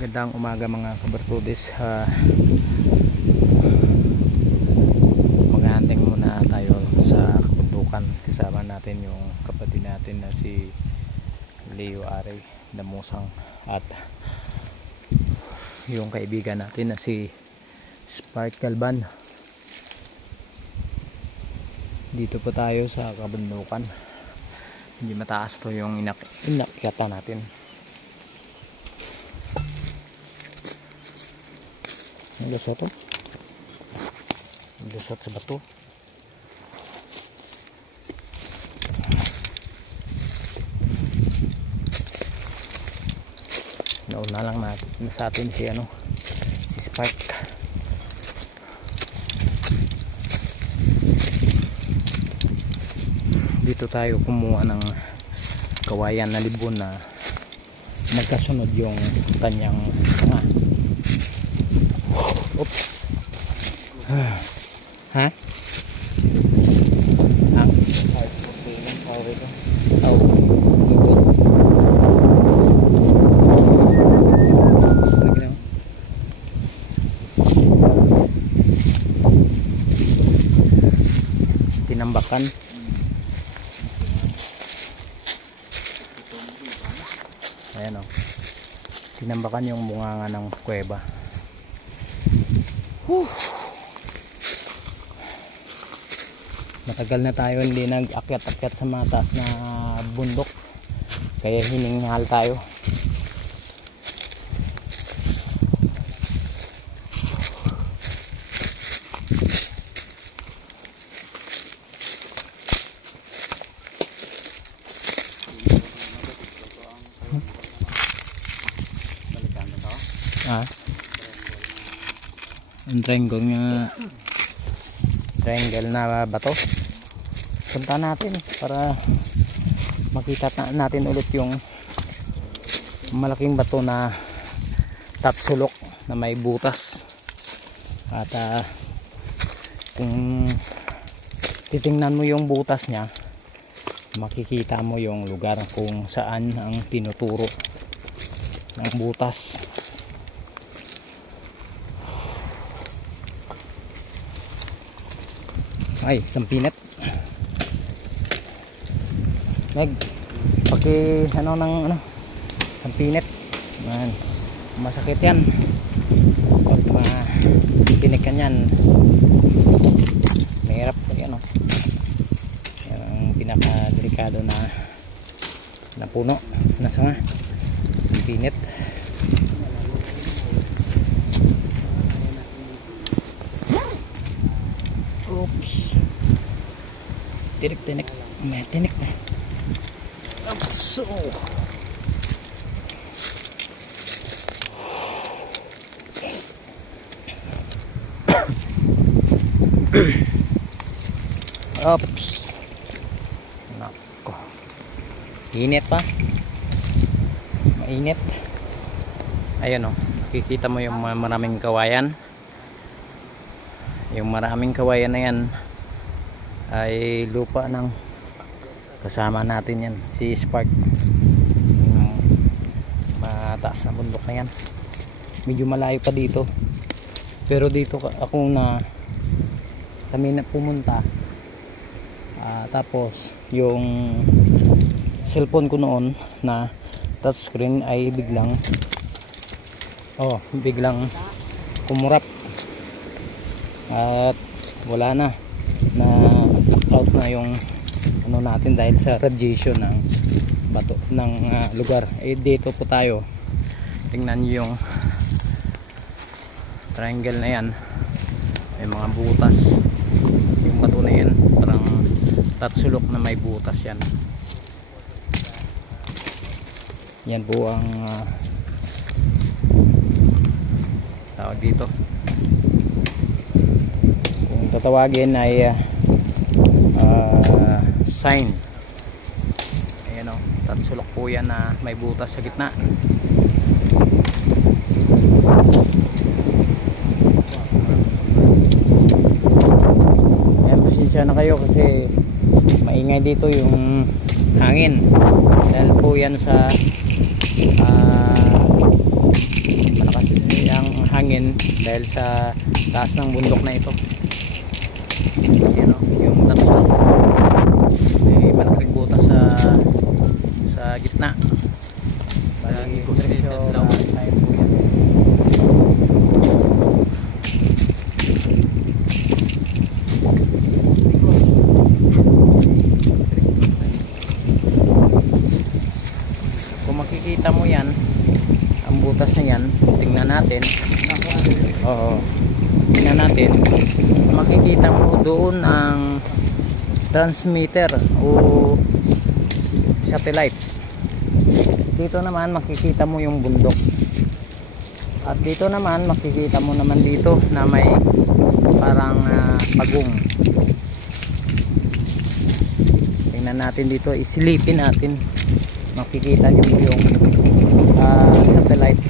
Gandang umaga mga kabartudis. Maghahanteng muna tayo sa kabundukan. Kasama natin yung kapatid natin na si Leo Ari Damusang at yung kaibigan natin na si Spark Calban. Dito po tayo sa kabundukan. Hindi mataas to yung inakita natin. Lusot to. Lusot sa bato. Nauna lang natin sa atin si si Spark. Dito tayo kumuha ng kawayan na libon na magkasunod yung kanyang oops. Ha? Ang power ito. Oh. Tinambakan. Ayan o. Tinambakan yung bunganga ng kuweba. Matagal na tayo hindi nag-akyat-akyat sa mataas na bundok, kaya hininghal tayo. Ang triangle na bato. Punta natin para makita natin ulit yung malaking bato na tapsulok na may butas. At kung titingnan mo yung butas nya, makikita mo yung lugar kung saan ang tinuturo ng butas. Ay, isang pinet. Paki ng isang pinet. Man, masakit yan. Pag tinik ka yan, mahirap yan o. Yan ang pinaka-delikado na puno na sanga. Isang pinet. Oops. Tinik. May tinik na. So. Oops. Nako. Init pa. Mainit. Ayun o. Nakikita mo yung maraming kawayan. Yung maraming kawayan na yan ay lupa ng kasama natin yan, si Spark. Mataas na bundok na yan. Medyo malayo pa dito, pero dito kami na pumunta. Tapos yung cellphone ko noon na touchscreen ay biglang kumurap at wala na blackout na yung natin dahil sa radiation ng bato ng lugar. Dito po tayo, tingnan nyo yung triangle na yan, may mga butas yung bato na yan, parang tatsulok na may butas yan. Yan po ang tawag dito, kung tatawagin ay sign. Ayan o, tatsulok po yan na may butas sa gitna. Ayan, pasensya na kayo kasi maingay dito yung hangin dahil po yan sa dahil sa taas ng bundok na ito. Ayan, yung bato may malaking butas sa gitna. Bali diretso tayo po yan. Kung makikita mo yan, ang butas na yan, tingnan natin. Oo, tingnan natin, makikita mo doon ang transmitter o satellite. Dito naman makikita mo yung bundok, at dito naman makikita mo naman dito na may parang pagong. Tingnan natin dito, isilipin natin, makikita nyo yung satellite.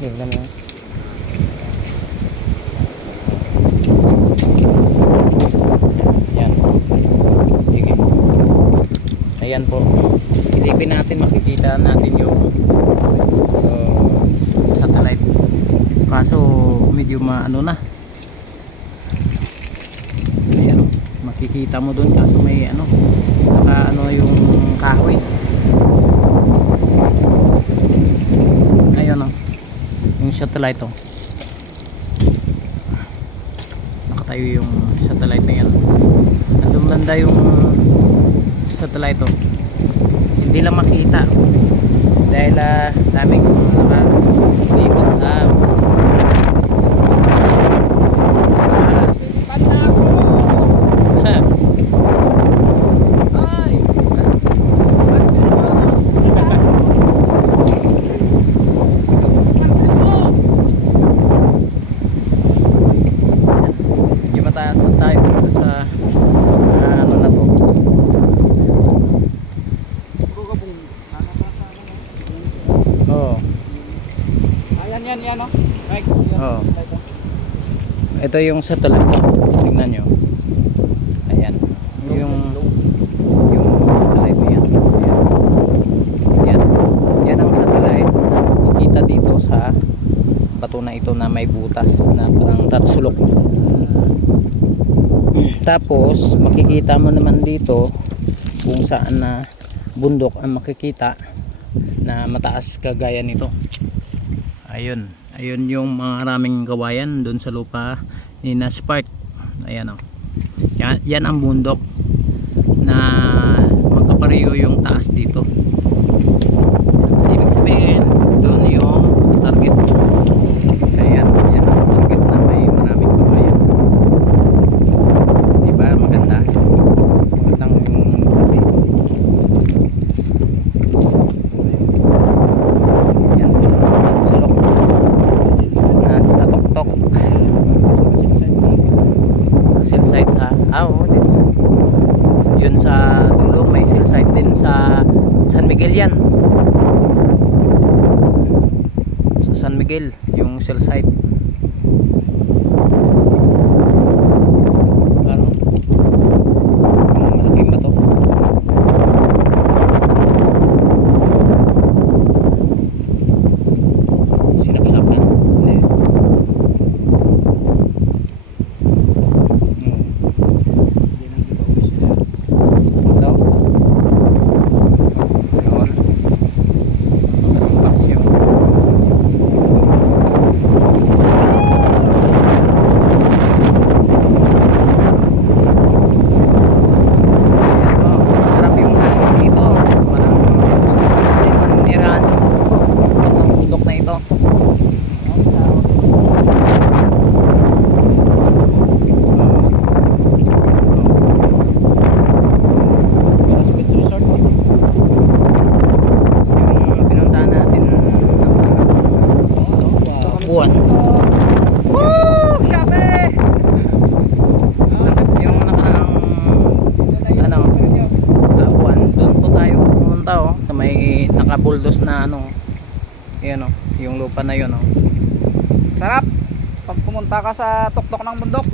Tingnan mo. Yan. Sige. Ayan po. Silipin natin, makikita natin yung satellite. Kaso medyo maano na. Ayan, makikita mo dun, kaso may naka yung kahoy. Ayun yung satellite nakatayo yung satellite na yan. Nandun banda yung satellite hindi lang makita dahil daming nakalikot yan right. Oh. Ito yung satellite. Tingnan nyo. Ayan. Yung satellite na yan. Ayan. Yan ang satellite na makikita dito sa bato na ito na may butas na parang tatsulok. Tapos makikita mo naman dito kung saan na bundok ang makikita na mataas kagaya nito. Ayun yung maraming kawayan doon sa lupa ni Spark. Ayan yan ang bundok na magkapareho yung taas dito. Ibig sabihin doon yung target. Ayan yan ang target na may maraming kawayan. Diba maganda? Magandang target. Cell site dito yun sa dulo, may cell site din sa San Miguel yan. Sa San Miguel yung cell site. Yung malaking bato. Sinapsapan. buwan. Shabe! Yung nakarang buwan, doon po tayo pumunta sa may nakabuldos na yan yung lupa na yun Sarap pag pumunta ka sa tuktok ng bundok.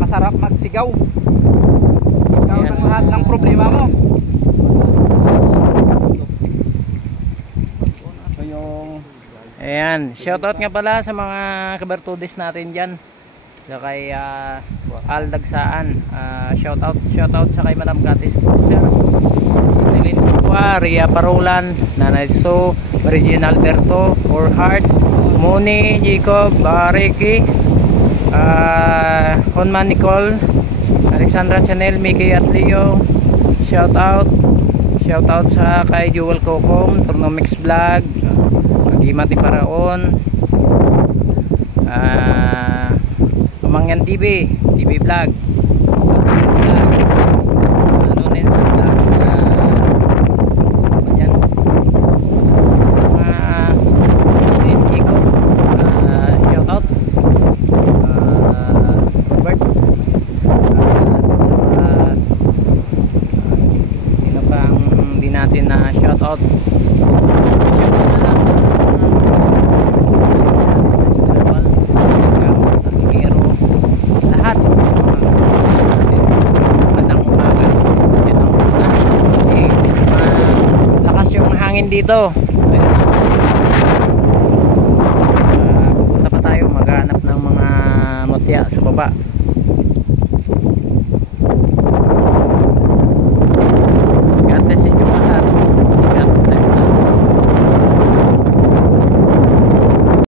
Masarap magsigaw. Ikaw sa lahat ng problema mo. Ayan, shoutout nga pala sa mga kabartudis natin dyan. So kay Al Dagsaan, shoutout sa kay Madam Gatis Sir Nelin Sukwa, Ria Parolan, Nanay So, Regina Alberto, Orhard, Moni, Jacob, Ricky, Honman Nicole, Alexandra Chanel, Mickey at Leo. Shoutout sa kay Jewel Kokom, Turnomix Vlog, Magimati Paraon, Pamangyan TV Vlog, Nonens Vlog, yan din Jacob, shoutout Robert, sino pa ang di natin na shoutout na lang lahat. Magandang umaga. Ito na kasi lakas yung hangin dito. Pupunta pa tayo maghanap ng mga mutya sa baba.